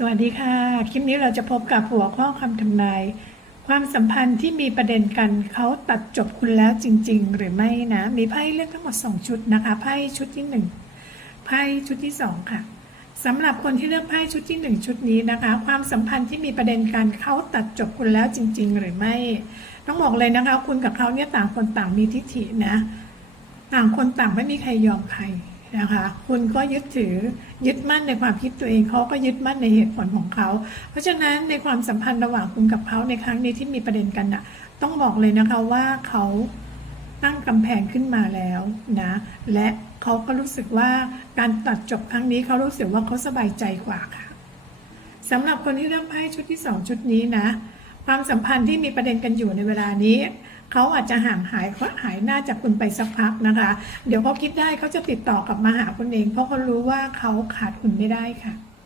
สวัสดีค่ะ คลิปนี้เราจะพบกับหัวข้อคำทำนาย ความสัมพันธ์ที่มีประเด็นกันเขาตัดจบคุณแล้วจริง ๆ หรือไม่นะ มีไพ่เลือกทั้งหมด 2 ชุดนะคะไพ่ชุดที่ 1 ไพ่ชุดที่ 2 ค่ะสำหรับคนที่เลือกไพ่ชุดที่ 1 ชุดนี้นะคะ ความสัมพันธ์ที่มีประเด็นกันเขาตัดจบคุณแล้วจริง ๆ หรือไม่ต้องบอกเลยนะคะ คุณกับเขาเนี่ยต่างคนต่างมีทิฐินะ ต่างคนต่างไม่มีใครยอมใคร นะคะ คุณก็ยึดถือยึดมั่นในความคิดตัวเองเขาก็ยึดมั่นในเหตุผลของเขา เพราะฉะนั้นในความสัมพันธ์ระหว่างคุณกับเขาในครั้งนี้ที่มีประเด็นกันน่ะต้องบอกเลยนะคะว่าเขาตั้งกำแพงขึ้นมาแล้วนะ และเขาก็รู้สึกว่าการตัดจบครั้งนี้เขารู้สึกว่าเขาสบายใจกว่าค่ะสำหรับคนที่เริ่มไพ่ชุดที่สองชุดนี้นะ ความสัมพันธ์ที่มีประเด็นกันอยู่ในเวลานี้เขาอาจจะห่างหายหายหน้าจากคุณไปสักพักนะคะ เดี๋ยวเขาคิดได้เขาจะติดต่อกลับมาหาคุณเอง เพราะเขารู้ว่าเขาขาดคุณไม่ได้ค่ะ